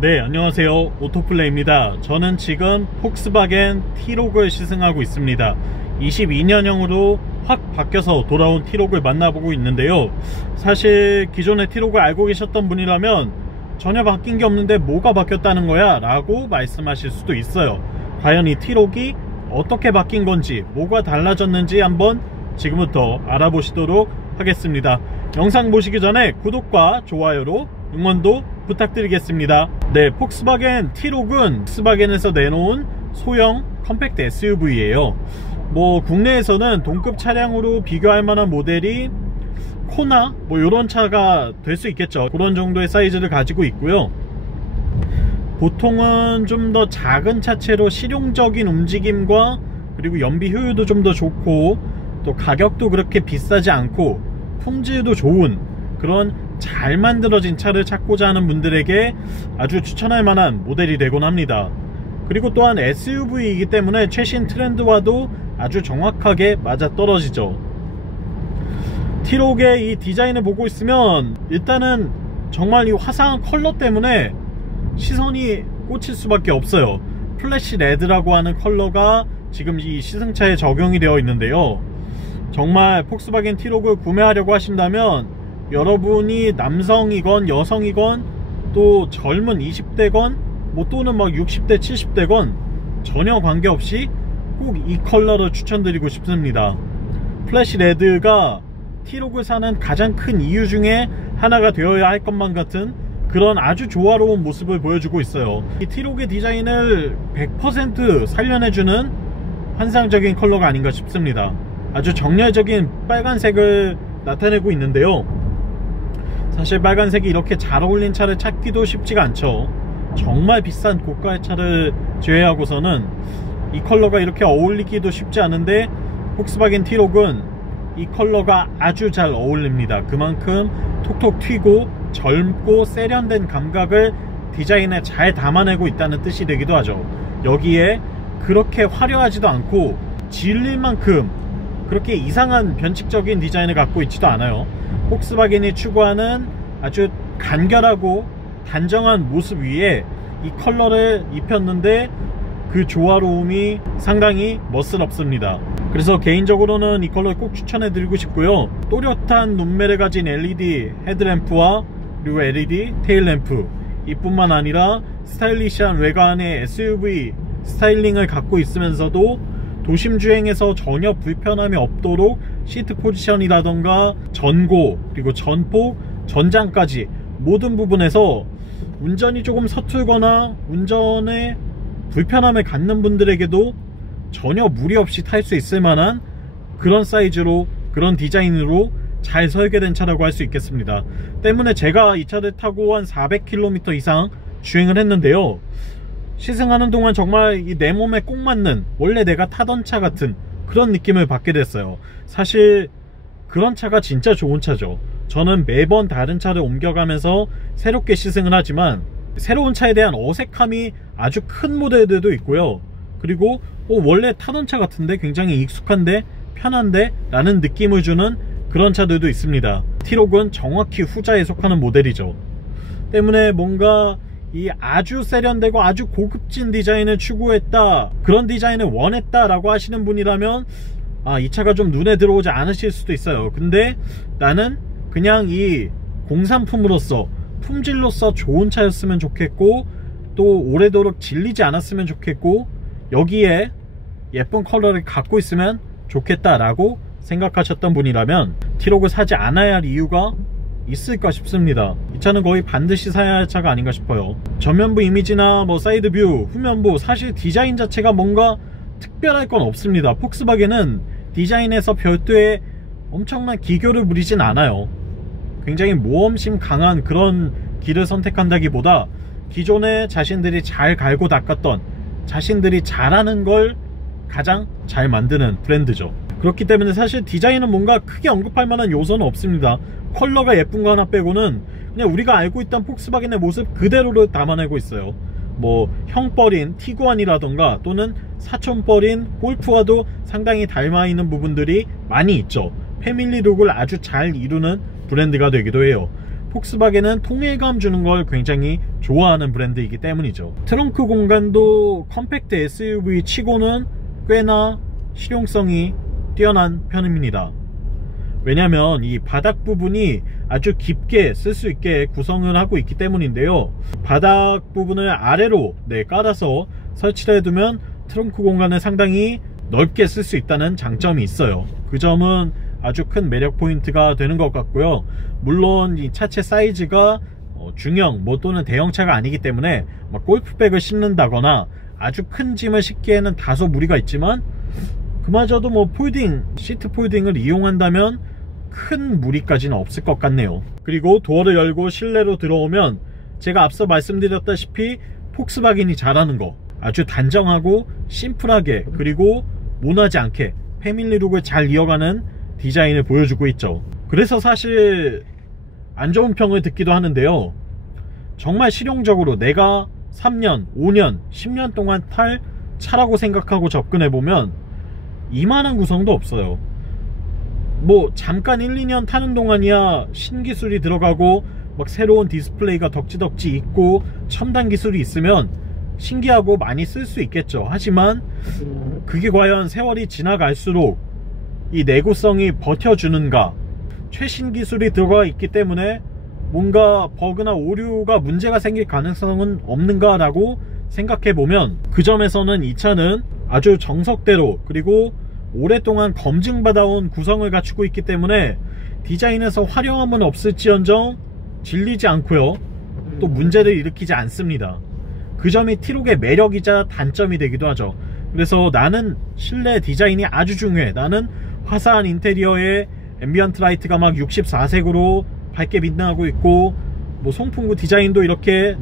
네, 안녕하세요. 오토플레이입니다. 저는 지금 폭스바겐 T-Rog을 시승하고 있습니다. 22년형으로 확 바뀌어서 돌아온 T-Rog을 만나보고 있는데요. 사실 기존의 T-Rog을 알고 계셨던 분이라면 전혀 바뀐 게 없는데 뭐가 바뀌었다는 거야? 라고 말씀하실 수도 있어요. 과연 이 T-Rog이 어떻게 바뀐 건지, 뭐가 달라졌는지 한번 지금부터 알아보시도록 하겠습니다. 영상 보시기 전에 구독과 좋아요로 응원도 부탁드리겠습니다. 네, 폭스바겐 T-Rog은 폭스바겐에서 내놓은 소형 컴팩트 SUV예요. 뭐 국내에서는 동급 차량으로 비교할 만한 모델이 코나 뭐 이런 차가 될 수 있겠죠. 그런 정도의 사이즈를 가지고 있고요. 보통은 좀 더 작은 차체로 실용적인 움직임과 그리고 연비 효율도 좀 더 좋고 또 가격도 그렇게 비싸지 않고 품질도 좋은 그런 잘 만들어진 차를 찾고자 하는 분들에게 아주 추천할 만한 모델이 되곤 합니다. 그리고 또한 SUV이기 때문에 최신 트렌드와도 아주 정확하게 맞아떨어지죠. T-Rog의 이 디자인을 보고 있으면 일단은 정말 이 화사한 컬러 때문에 시선이 꽂힐 수밖에 없어요. 플래시 레드라고 하는 컬러가 지금 이 시승차에 적용이 되어 있는데요. 정말 폭스바겐 T-Rog을 구매하려고 하신다면 여러분이 남성이건 여성이건 또 젊은 20대건 뭐 또는 막 60대 70대건 전혀 관계없이 꼭 이 컬러를 추천드리고 싶습니다. 플래시 레드가 T-Rog을 사는 가장 큰 이유 중에 하나가 되어야 할 것만 같은 그런 아주 조화로운 모습을 보여주고 있어요. 이 T-Rog의 디자인을 100% 살려내주는 환상적인 컬러가 아닌가 싶습니다. 아주 정열적인 빨간색을 나타내고 있는데요. 사실 빨간색이 이렇게 잘 어울린 차를 찾기도 쉽지가 않죠. 정말 비싼 고가의 차를 제외하고서는 이 컬러가 이렇게 어울리기도 쉽지 않은데 폭스바겐 T-Rog은 이 컬러가 아주 잘 어울립니다. 그만큼 톡톡 튀고 젊고 세련된 감각을 디자인에 잘 담아내고 있다는 뜻이 되기도 하죠. 여기에 그렇게 화려하지도 않고 질릴 만큼 그렇게 이상한 변칙적인 디자인을 갖고 있지도 않아요. 폭스바겐이 추구하는 아주 간결하고 단정한 모습 위에 이 컬러를 입혔는데 그 조화로움이 상당히 멋스럽습니다. 그래서 개인적으로는 이 컬러 꼭 추천해 드리고 싶고요. 또렷한 눈매를 가진 LED 헤드램프와 그리고 LED 테일램프 이뿐만 아니라 스타일리시한 외관의 SUV 스타일링을 갖고 있으면서도 도심 주행에서 전혀 불편함이 없도록 시트 포지션이라던가 전고 그리고 전폭 전장까지 모든 부분에서 운전이 조금 서툴거나 운전에 불편함을 갖는 분들에게도 전혀 무리 없이 탈 수 있을 만한 그런 사이즈로 그런 디자인으로 잘 설계된 차라고 할 수 있겠습니다. 때문에 제가 이 차를 타고 한 400km 이상 주행을 했는데요. 시승하는 동안 정말 이 내 몸에 꼭 맞는 원래 내가 타던 차 같은 그런 느낌을 받게 됐어요. 사실 그런 차가 진짜 좋은 차죠. 저는 매번 다른 차를 옮겨가면서 새롭게 시승을 하지만 새로운 차에 대한 어색함이 아주 큰 모델들도 있고요. 그리고 원래 타던 차 같은데 굉장히 익숙한데 편한데 라는 느낌을 주는 그런 차들도 있습니다. T-Rog은 정확히 후자에 속하는 모델이죠. 때문에 뭔가 이 아주 세련되고 아주 고급진 디자인을 추구했다, 그런 디자인을 원했다 라고 하시는 분이라면 이 차가 좀 눈에 들어오지 않으실 수도 있어요. 근데 나는 그냥 이 공산품으로서 품질로서 좋은 차였으면 좋겠고 또 오래도록 질리지 않았으면 좋겠고 여기에 예쁜 컬러를 갖고 있으면 좋겠다 라고 생각하셨던 분이라면 T-Rog을 사지 않아야 할 이유가 있을까 싶습니다. 이 차는 거의 반드시 사야 할 차가 아닌가 싶어요. 전면부 이미지나 뭐 사이드뷰, 후면부 사실 디자인 자체가 뭔가 특별할 건 없습니다. 폭스바겐은 디자인에서 별도의 엄청난 기교를 부리진 않아요. 굉장히 모험심 강한 그런 길을 선택한다기보다 기존에 자신들이 잘 갈고 닦았던 자신들이 잘하는 걸 가장 잘 만드는 브랜드죠. 그렇기 때문에 사실 디자인은 뭔가 크게 언급할 만한 요소는 없습니다. 컬러가 예쁜 거 하나 빼고는 그냥 우리가 알고 있던 폭스바겐의 모습 그대로를 담아내고 있어요. 뭐 형벌인 티구안이라던가 또는 사촌벌인 골프와도 상당히 닮아 있는 부분들이 많이 있죠. 패밀리룩을 아주 잘 이루는 브랜드가 되기도 해요. 폭스바겐은 통일감 주는 걸 굉장히 좋아하는 브랜드이기 때문이죠. 트렁크 공간도 컴팩트 SUV 치고는 꽤나 실용성이 뛰어난 편입니다. 왜냐면 이 바닥 부분이 아주 깊게 쓸 수 있게 구성을 하고 있기 때문인데요. 바닥 부분을 아래로 깔아서 설치를 해두면 트렁크 공간을 상당히 넓게 쓸 수 있다는 장점이 있어요. 그 점은 아주 큰 매력 포인트가 되는 것 같고요. 물론 이 차체 사이즈가 중형 또는 대형차가 아니기 때문에 골프백을 싣는다거나 아주 큰 짐을 싣기에는 다소 무리가 있지만, 그마저도 시트 폴딩을 이용한다면 큰 무리까지는 없을 것 같네요. 그리고 도어를 열고 실내로 들어오면 제가 앞서 말씀드렸다시피 폭스바겐이 잘하는 거, 아주 단정하고 심플하게, 그리고 모나지 않게 패밀리룩을 잘 이어가는 디자인을 보여주고 있죠. 그래서 사실 안 좋은 평을 듣기도 하는데요, 정말 실용적으로 내가 3년, 5년, 10년 동안 탈 차라고 생각하고 접근해보면 이만한 구성도 없어요. 잠깐 1, 2년 타는 동안이야 신기술이 들어가고 새로운 디스플레이가 덕지덕지 있고 첨단 기술이 있으면 신기하고 많이 쓸 수 있겠죠. 하지만 그게 과연 세월이 지나갈수록 이 내구성이 버텨주는가, 최신 기술이 들어가 있기 때문에 뭔가 버그나 오류가 문제가 생길 가능성은 없는가 라고 생각해보면, 그 점에서는 이 차는 아주 정석대로 그리고 오랫동안 검증받아온 구성을 갖추고 있기 때문에 디자인에서 화려함은 없을지언정 질리지 않고요, 또 문제를 일으키지 않습니다. 그 점이 T-Roc의 매력이자 단점이 되기도 하죠. 그래서 나는 실내 디자인이 아주 중요해, 나는 화사한 인테리어에 앰비언트 라이트가 64색으로 밝게 빛나고 있고 송풍구 디자인도 이렇게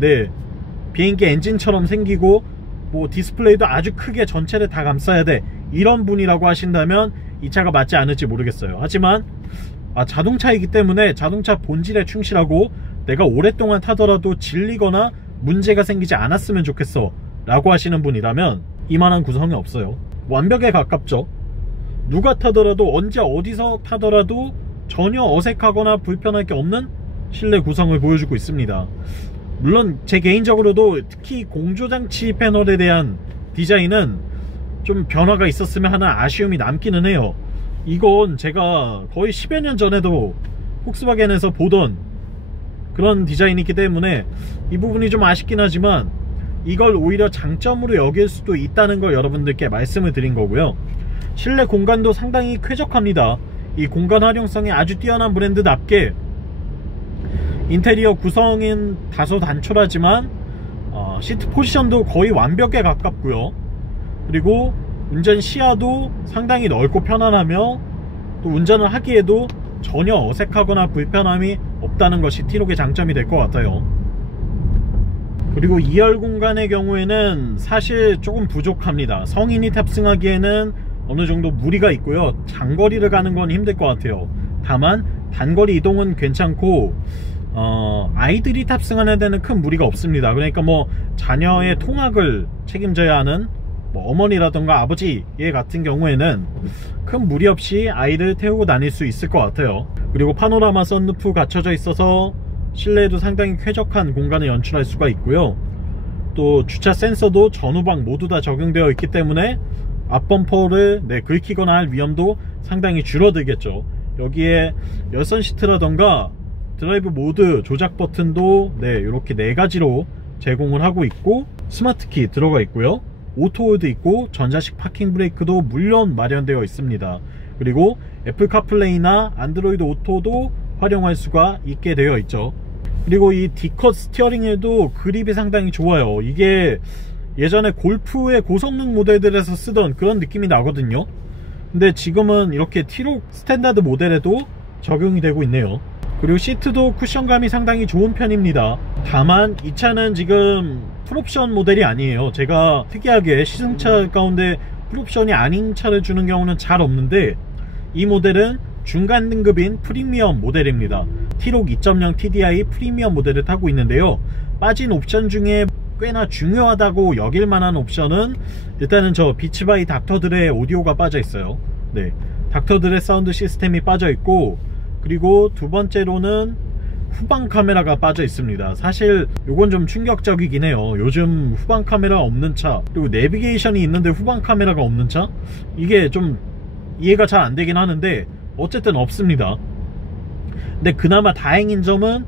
비행기 엔진처럼 생기고 디스플레이도 아주 크게 전체를 다 감싸야 돼, 이런 분이라고 하신다면 이 차가 맞지 않을지 모르겠어요. 하지만 자동차이기 때문에 자동차 본질에 충실하고 내가 오랫동안 타더라도 질리거나 문제가 생기지 않았으면 좋겠어 라고 하시는 분이라면 이만한 구성이 없어요. 완벽에 가깝죠. 누가 타더라도 언제 어디서 타더라도 전혀 어색하거나 불편할 게 없는 실내 구성을 보여주고 있습니다. 물론 제 개인적으로도 특히 공조장치 패널에 대한 디자인은 좀 변화가 있었으면 하는 아쉬움이 남기는 해요. 이건 제가 거의 10여 년 전에도 폭스바겐에서 보던 그런 디자인이기 때문에 이 부분이 좀 아쉽긴 하지만 이걸 오히려 장점으로 여길 수도 있다는 걸 여러분들께 말씀을 드린 거고요. 실내 공간도 상당히 쾌적합니다. 이 공간 활용성이 아주 뛰어난 브랜드답게 인테리어 구성은 다소 단촐하지만 시트 포지션도 거의 완벽에 가깝고요. 그리고 운전 시야도 상당히 넓고 편안하며 또 운전을 하기에도 전혀 어색하거나 불편함이 없다는 것이 T-Roc의 장점이 될 것 같아요. 그리고 2열 공간의 경우에는 사실 조금 부족합니다. 성인이 탑승하기에는 어느 정도 무리가 있고요, 장거리를 가는 건 힘들 것 같아요. 다만 단거리 이동은 괜찮고 아이들이 탑승하는 데는 큰 무리가 없습니다. 그러니까 자녀의 통학을 책임져야 하는 어머니라던가 아버지 얘 같은 경우에는 큰 무리 없이 아이를 태우고 다닐 수 있을 것 같아요. 그리고 파노라마 선루프 갖춰져 있어서 실내에도 상당히 쾌적한 공간을 연출할 수가 있고요. 또 주차 센서도 전후방 모두 다 적용되어 있기 때문에 앞범퍼를 긁히거나 할 위험도 상당히 줄어들겠죠. 여기에 열선 시트라던가 드라이브 모드 조작 버튼도 이렇게 4가지로 제공을 하고 있고, 스마트키 들어가 있고요, 오토홀드 있고, 전자식 파킹 브레이크도 물론 마련되어 있습니다. 그리고 애플 카플레이나 안드로이드 오토도 활용할 수가 있게 되어 있죠. 그리고 이 D컷 스티어링에도 그립이 상당히 좋아요. 이게 예전에 골프의 고성능 모델들에서 쓰던 그런 느낌이 나거든요. 근데 지금은 이렇게 T-Roc 스탠다드 모델에도 적용이 되고 있네요. 그리고 시트도 쿠션감이 상당히 좋은 편입니다. 다만 이 차는 지금 풀옵션 모델이 아니에요. 제가 특이하게 시승차 가운데 풀옵션이 아닌 차를 주는 경우는 잘 없는데, 이 모델은 중간 등급인 프리미엄 모델입니다. T-Roc 2.0 TDI 프리미엄 모델을 타고 있는데요, 빠진 옵션 중에 꽤나 중요하다고 여길 만한 옵션은 일단은 저 비츠바이 닥터드레의 오디오가 빠져 있어요. 닥터드레 사운드 시스템이 빠져 있고, 그리고 두 번째로는 후방 카메라가 빠져 있습니다. 사실 요건 좀 충격적이긴 해요. 요즘 후방 카메라 없는 차, 그리고 내비게이션이 있는데 후방 카메라가 없는 차, 이게 좀 이해가 잘 안 되긴 하는데 어쨌든 없습니다. 근데 그나마 다행인 점은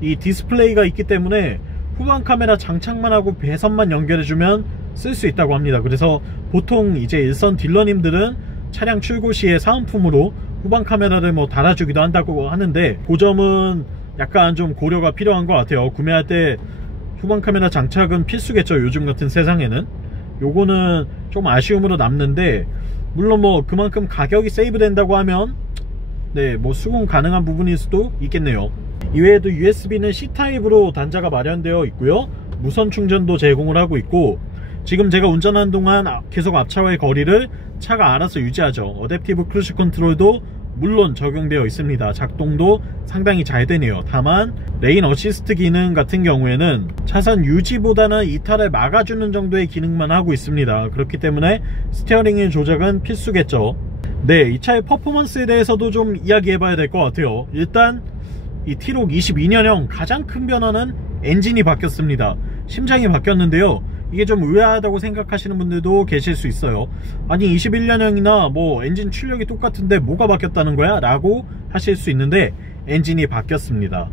이 디스플레이가 있기 때문에 후방 카메라 장착만 하고 배선만 연결해주면 쓸 수 있다고 합니다. 그래서 보통 이제 일선 딜러님들은 차량 출고 시에 사은품으로 후방 카메라를 뭐 달아주기도 한다고 하는데, 그 점은 약간 좀 고려가 필요한 것 같아요. 구매할 때 후방 카메라 장착은 필수겠죠, 요즘 같은 세상에는. 요거는 좀 아쉬움으로 남는데, 물론 뭐 그만큼 가격이 세이브 된다고 하면 네, 뭐 수긍 가능한 부분일 수도 있겠네요. 이외에도 USB는 C타입으로 단자가 마련되어 있고요, 무선 충전도 제공을 하고 있고, 지금 제가 운전하는 동안 계속 앞차와의 거리를 차가 알아서 유지하죠. 어댑티브 크루즈 컨트롤도 물론 적용되어 있습니다. 작동도 상당히 잘 되네요. 다만 레인 어시스트 기능 같은 경우에는 차선 유지보다는 이탈을 막아주는 정도의 기능만 하고 있습니다. 그렇기 때문에 스티어링의 조작은 필수겠죠. 네, 이 차의 퍼포먼스에 대해서도 좀 이야기해 봐야 될 것 같아요. 일단 이 T-Roc 22년형 가장 큰 변화는 엔진이 바뀌었습니다. 심장이 바뀌었는데요, 이게 좀 의아하다고 생각하시는 분들도 계실 수 있어요. 아니 21년형이나 뭐 엔진 출력이 똑같은데 뭐가 바뀌었다는 거야? 라고 하실 수 있는데, 엔진이 바뀌었습니다.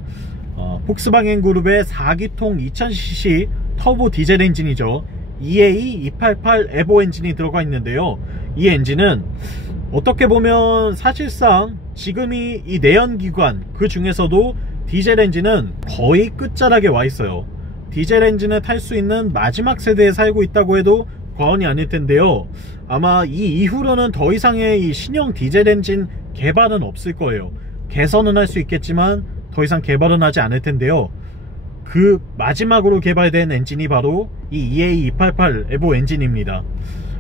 폭스바겐 그룹의 4기통 2000cc 터보 디젤 엔진이죠. EA288 에보 엔진이 들어가 있는데요, 이 엔진은 어떻게 보면 사실상 지금이 이 내연기관 그 중에서도 디젤 엔진은 거의 끝자락에 와 있어요. 디젤 엔진을 탈 수 있는 마지막 세대에 살고 있다고 해도 과언이 아닐 텐데요, 아마 이 이후로는 더 이상의 이 신형 디젤 엔진 개발은 없을 거예요. 개선은 할 수 있겠지만 더 이상 개발은 하지 않을 텐데요, 그 마지막으로 개발된 엔진이 바로 이 EA288 에보 엔진입니다.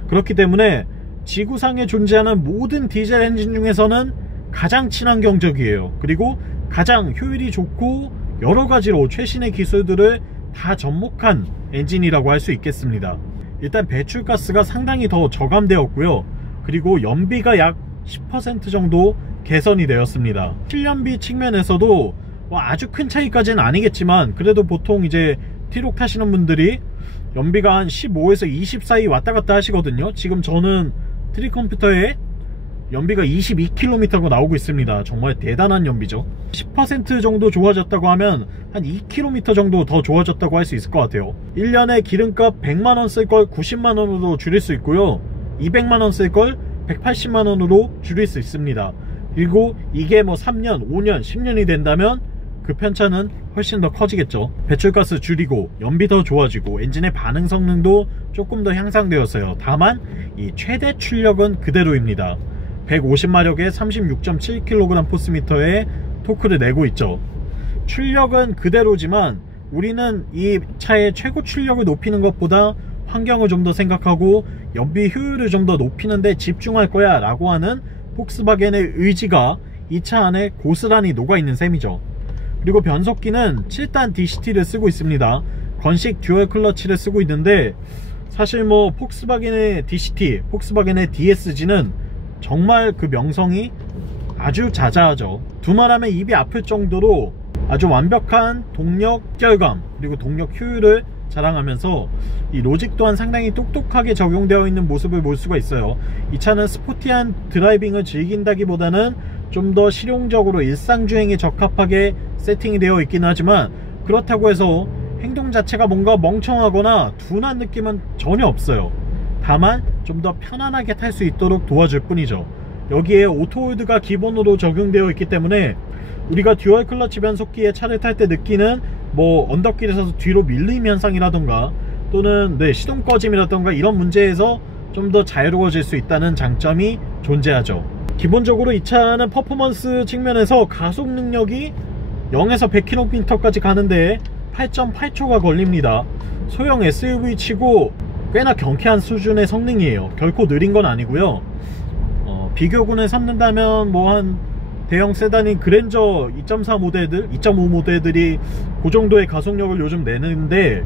그렇기 때문에 지구상에 존재하는 모든 디젤 엔진 중에서는 가장 친환경적이에요. 그리고 가장 효율이 좋고 여러가지로 최신의 기술들을 다 접목한 엔진이라고 할 수 있겠습니다. 일단 배출가스가 상당히 더 저감되었고요, 그리고 연비가 약 10% 정도 개선이 되었습니다. 실연비 측면에서도 뭐 아주 큰 차이까지는 아니겠지만, 그래도 보통 이제 T-Roc 타시는 분들이 연비가 한 15에서 20 사이 왔다 갔다 하시거든요. 지금 저는 트릭 컴퓨터에 연비가 22km가 나오고 있습니다. 정말 대단한 연비죠. 10% 정도 좋아졌다고 하면 한 2km 정도 더 좋아졌다고 할 수 있을 것 같아요. 1년에 기름값 100만원 쓸 걸 90만원으로 줄일 수 있고요, 200만원 쓸 걸 180만원으로 줄일 수 있습니다. 그리고 이게 뭐 3년, 5년, 10년이 된다면 그 편차는 훨씬 더 커지겠죠. 배출가스 줄이고 연비 더 좋아지고 엔진의 반응 성능도 조금 더 향상되었어요. 다만 이 최대 출력은 그대로입니다. 150마력에 36.7kg 포스미터의 토크를 내고 있죠. 출력은 그대로지만 우리는 이 차의 최고 출력을 높이는 것보다 환경을 좀 더 생각하고 연비 효율을 좀 더 높이는 데 집중할 거야 라고 하는 폭스바겐의 의지가 이 차 안에 고스란히 녹아있는 셈이죠. 그리고 변속기는 7단 DCT를 쓰고 있습니다. 건식 듀얼 클러치를 쓰고 있는데, 사실 뭐 폭스바겐의 DCT, 폭스바겐의 DSG는 정말 그 명성이 아주 자자하죠. 두말하면 입이 아플 정도로 아주 완벽한 동력 결감 그리고 동력 효율을 자랑하면서 이 로직 또한 상당히 똑똑하게 적용되어 있는 모습을 볼 수가 있어요. 이 차는 스포티한 드라이빙을 즐긴다기보다는 좀 더 실용적으로 일상주행에 적합하게 세팅이 되어 있긴 하지만, 그렇다고 해서 행동 자체가 뭔가 멍청하거나 둔한 느낌은 전혀 없어요. 다만 좀 더 편안하게 탈 수 있도록 도와줄 뿐이죠. 여기에 오토홀드가 기본으로 적용되어 있기 때문에 우리가 듀얼 클러치 변속기에 차를 탈 때 느끼는 뭐 언덕길에서 뒤로 밀림 현상이라던가 또는 시동 꺼짐이라던가 이런 문제에서 좀 더 자유로워질 수 있다는 장점이 존재하죠. 기본적으로 이 차는 퍼포먼스 측면에서 가속 능력이 0에서 100km까지 가는데 8.8초가 걸립니다. 소형 SUV 치고 꽤나 경쾌한 수준의 성능이에요. 결코 느린 건 아니고요. 비교군에 삼는다면 뭐 한 대형 세단인 그랜저 2.4 모델들, 2.5 모델들이 그 정도의 가속력을 요즘 내는데,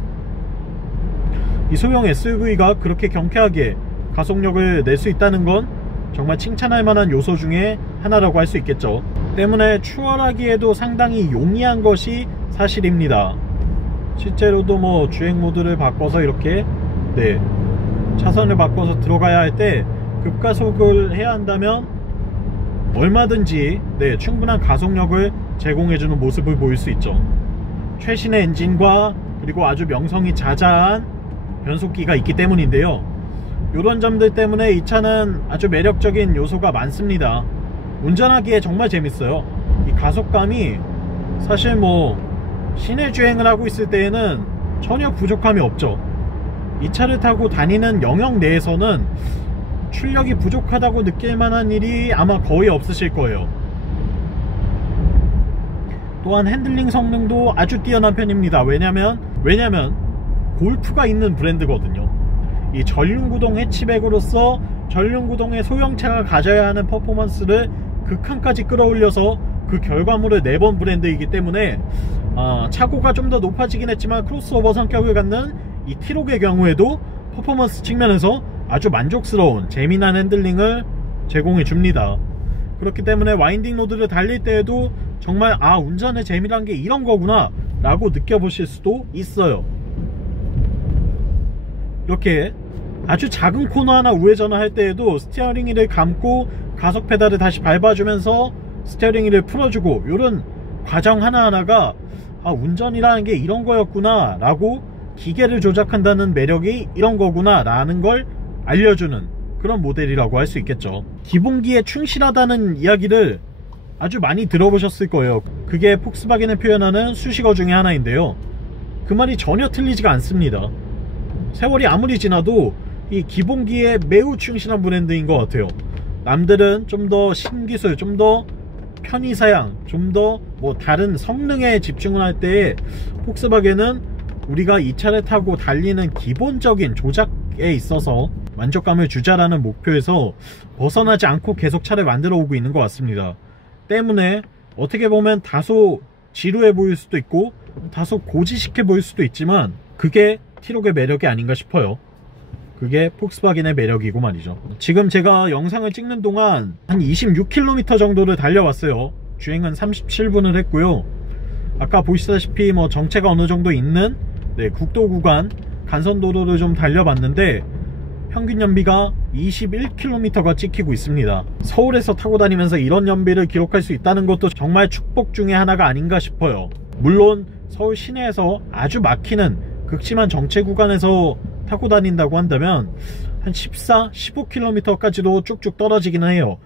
이 소형 SUV가 그렇게 경쾌하게 가속력을 낼 수 있다는 건 정말 칭찬할 만한 요소 중에 하나라고 할 수 있겠죠. 때문에 추월하기에도 상당히 용이한 것이 사실입니다. 실제로도 뭐 주행 모드를 바꿔서 이렇게 차선을 바꿔서 들어가야 할 때 급가속을 해야 한다면 얼마든지 충분한 가속력을 제공해주는 모습을 보일 수 있죠. 최신의 엔진과 그리고 아주 명성이 자자한 변속기가 있기 때문인데요. 이런 점들 때문에 이 차는 아주 매력적인 요소가 많습니다. 운전하기에 정말 재밌어요. 이 가속감이 사실 뭐 시내 주행을 하고 있을 때에는 전혀 부족함이 없죠. 이 차를 타고 다니는 영역 내에서는 출력이 부족하다고 느낄 만한 일이 아마 거의 없으실 거예요. 또한 핸들링 성능도 아주 뛰어난 편입니다. 왜냐면 골프가 있는 브랜드거든요. 이 전륜구동 해치백으로서 전륜구동의 소형차가 가져야 하는 퍼포먼스를 극한까지 끌어올려서 그 결과물을 내본 브랜드이기 때문에 차고가 좀 더 높아지긴 했지만 크로스오버 성격을 갖는 이 T-Roc의 경우에도 퍼포먼스 측면에서 아주 만족스러운 재미난 핸들링을 제공해 줍니다. 그렇기 때문에 와인딩 로드를 달릴 때에도 정말 운전의 재미란 게 이런 거구나 라고 느껴보실 수도 있어요. 이렇게 아주 작은 코너 하나 우회전을 할 때에도 스티어링 휠을 감고 가속 페달을 다시 밟아주면서 스티어링 휠을 풀어주고, 이런 과정 하나하나가 운전이라는 게 이런 거였구나 라고, 기계를 조작한다는 매력이 이런 거구나 라는 걸 알려주는 그런 모델이라고 할 수 있겠죠. 기본기에 충실하다는 이야기를 아주 많이 들어보셨을 거예요. 그게 폭스바겐을 표현하는 수식어 중에 하나인데요. 그 말이 전혀 틀리지가 않습니다. 세월이 아무리 지나도 이 기본기에 매우 충실한 브랜드인 것 같아요. 남들은 좀 더 신기술, 좀 더 편의사양, 좀 더 뭐 다른 성능에 집중을 할 때에 폭스바겐은 우리가 이 차를 타고 달리는 기본적인 조작에 있어서 만족감을 주자라는 목표에서 벗어나지 않고 계속 차를 만들어 오고 있는 것 같습니다. 때문에 어떻게 보면 다소 지루해 보일 수도 있고 다소 고지식해 보일 수도 있지만 그게 T-Roc의 매력이 아닌가 싶어요. 그게 폭스바겐의 매력이고 말이죠. 지금 제가 영상을 찍는 동안 한 26km 정도를 달려왔어요. 주행은 37분을 했고요. 아까 보시다시피 뭐 정체가 어느 정도 있는 국도 구간 간선도로를 좀 달려봤는데 평균 연비가 21km가 찍히고 있습니다. 서울에서 타고 다니면서 이런 연비를 기록할 수 있다는 것도 정말 축복 중에 하나가 아닌가 싶어요. 물론 서울 시내에서 아주 막히는 극심한 정체 구간에서 타고 다닌다고 한다면 한 14, 15km까지도 쭉쭉 떨어지기는 해요.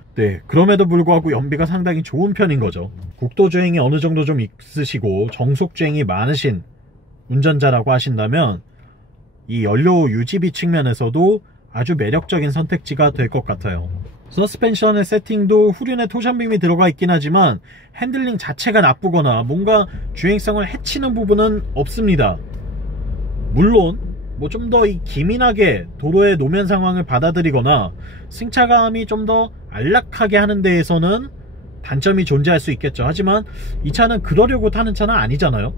그럼에도 불구하고 연비가 상당히 좋은 편인 거죠. 국도 주행이 어느 정도 좀 있으시고 정속 주행이 많으신 운전자라고 하신다면 이 연료 유지비 측면에서도 아주 매력적인 선택지가 될 것 같아요. 서스펜션의 세팅도 후륜에 토션빔이 들어가 있긴 하지만 핸들링 자체가 나쁘거나 뭔가 주행성을 해치는 부분은 없습니다. 물론 뭐 좀 더 기민하게 도로의 노면 상황을 받아들이거나 승차감이 좀 더 안락하게 하는 데에서는 단점이 존재할 수 있겠죠. 하지만 이 차는 그러려고 타는 차는 아니잖아요.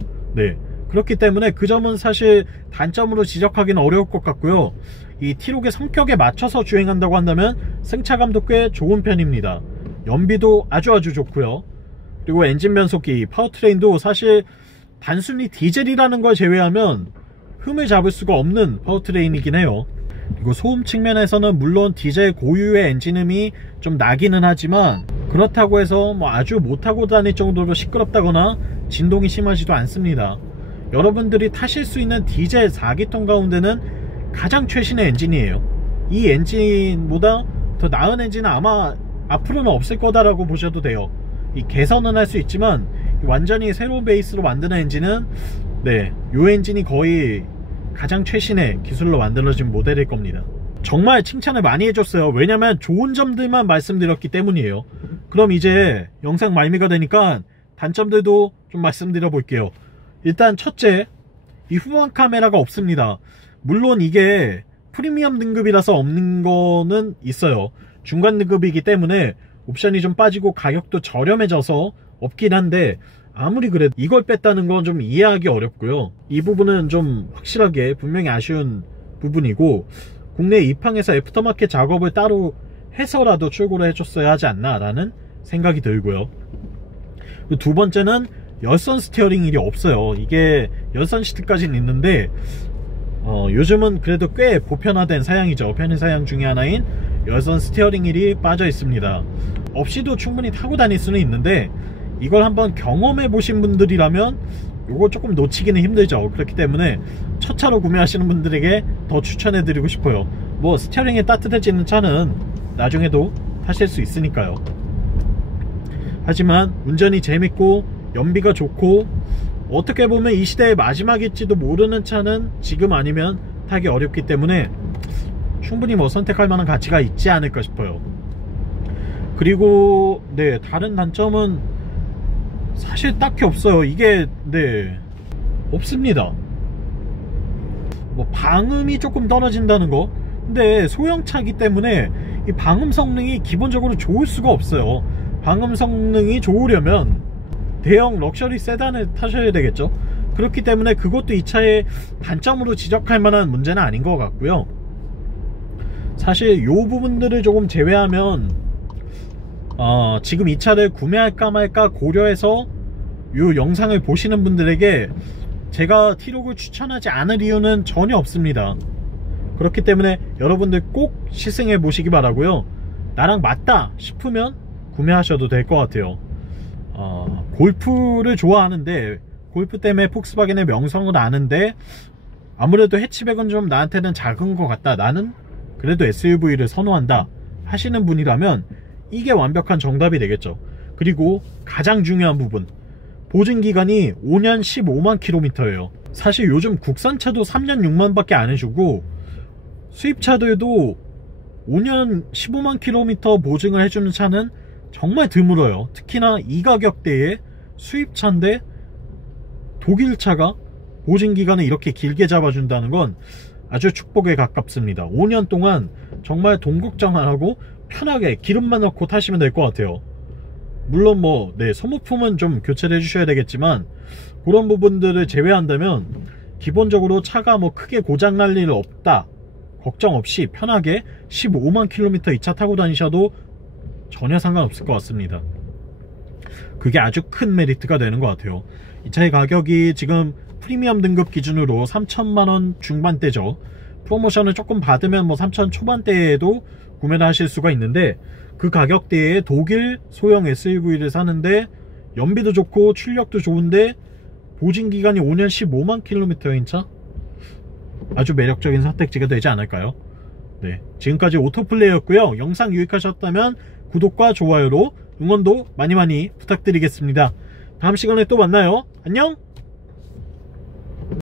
그렇기 때문에 그 점은 사실 단점으로 지적하기는 어려울 것 같고요. 이 T-Roc의 성격에 맞춰서 주행한다고 한다면 승차감도 꽤 좋은 편입니다. 연비도 아주 좋고요. 그리고 엔진 변속기, 파워트레인도 사실 단순히 디젤이라는 걸 제외하면 흠을 잡을 수가 없는 파워트레인이긴 해요. 그리고 소음 측면에서는 물론 디젤 고유의 엔진음이 좀 나기는 하지만 그렇다고 해서 뭐 아주 못타고 다닐 정도로 시끄럽다거나 진동이 심하지도 않습니다. 여러분들이 타실 수 있는 디젤 4기통 가운데는 가장 최신의 엔진이에요. 이 엔진보다 더 나은 엔진은 아마 앞으로는 없을 거다라고 보셔도 돼요. 이 개선은 할 수 있지만 완전히 새로운 베이스로 만드는 엔진은 이 엔진이 거의 가장 최신의 기술로 만들어진 모델일 겁니다. 정말 칭찬을 많이 해줬어요. 왜냐면 좋은 점들만 말씀드렸기 때문이에요. 그럼 이제 영상 말미가 되니까 단점들도 좀 말씀드려 볼게요. 일단 첫째, 이 후방 카메라가 없습니다. 물론 이게 프리미엄 등급이라서 없는 거는 있어요. 중간 등급이기 때문에 옵션이 좀 빠지고 가격도 저렴해져서 없긴 한데 아무리 그래도 이걸 뺐다는 건 좀 이해하기 어렵고요. 이 부분은 좀 확실하게 분명히 아쉬운 부분이고 국내에 입항해서 애프터마켓 작업을 따로 해서라도 출고를 해줬어야 하지 않나 라는 생각이 들고요. 두 번째는 열선 스티어링 휠이 없어요. 이게 열선 시트까지는 있는데 요즘은 그래도 꽤 보편화된 사양이죠. 편의 사양 중에 하나인 열선 스티어링 휠이 빠져 있습니다. 없이도 충분히 타고 다닐 수는 있는데 이걸 한번 경험해 보신 분들이라면 요거 조금 놓치기는 힘들죠. 그렇기 때문에 첫 차로 구매하시는 분들에게 더 추천해 드리고 싶어요. 뭐 스티어링이 따뜻해지는 차는 나중에도 타실 수 있으니까요. 하지만 운전이 재밌고 연비가 좋고 어떻게 보면 이 시대의 마지막일지도 모르는 차는 지금 아니면 타기 어렵기 때문에 충분히 뭐 선택할 만한 가치가 있지 않을까 싶어요. 그리고 네, 다른 단점은 사실 딱히 없어요. 이게 네, 없습니다. 뭐 방음이 조금 떨어진다는 거. 근데 소형차기 때문에 이 방음 성능이 기본적으로 좋을 수가 없어요. 방음 성능이 좋으려면 대형 럭셔리 세단을 타셔야 되겠죠. 그렇기 때문에 그것도 이 차의 단점으로 지적할 만한 문제는 아닌 것 같고요. 사실 이 부분들을 조금 제외하면 지금 이 차를 구매할까 말까 고려해서 이 영상을 보시는 분들에게 제가 T-Rog을 추천하지 않을 이유는 전혀 없습니다. 그렇기 때문에 여러분들 꼭 시승해 보시기 바라고요. 나랑 맞다 싶으면 구매하셔도 될 것 같아요. 골프를 좋아하는데 골프 때문에 폭스바겐의 명성을 아는데 아무래도 해치백은 좀 나한테는 작은 것 같다, 나는 그래도 SUV를 선호한다 하시는 분이라면 이게 완벽한 정답이 되겠죠. 그리고 가장 중요한 부분, 보증기간이 5년 15만 킬로미터예요. 사실 요즘 국산차도 3년 6만 밖에 안 해주고 수입차들도 5년 15만 킬로미터 보증을 해주는 차는 정말 드물어요. 특히나 이 가격대에 수입차인데 독일차가 보증기간을 이렇게 길게 잡아준다는 건 아주 축복에 가깝습니다. 5년 동안 정말 돈 걱정 안 하고 편하게 기름만 넣고 타시면 될 것 같아요. 물론 뭐 네, 소모품은 좀 교체를 해주셔야 되겠지만 그런 부분들을 제외한다면 기본적으로 차가 뭐 크게 고장날 일 없다 걱정 없이 편하게 15만 킬로미터 이 차 타고 다니셔도 전혀 상관없을 것 같습니다. 그게 아주 큰 메리트가 되는 것 같아요. 이 차의 가격이 지금 프리미엄 등급 기준으로 3천만원 중반대죠. 프로모션을 조금 받으면 뭐 3천 초반대에도 구매를 하실 수가 있는데 그 가격대에 독일 소형 SUV를 사는데 연비도 좋고 출력도 좋은데 보증기간이 5년 15만 킬로미터인 차? 아주 매력적인 선택지가 되지 않을까요? 네, 지금까지 오토플레이였고요. 영상 유익하셨다면 구독과 좋아요로 응원도 많이 부탁드리겠습니다. 다음 시간에 또 만나요. 안녕!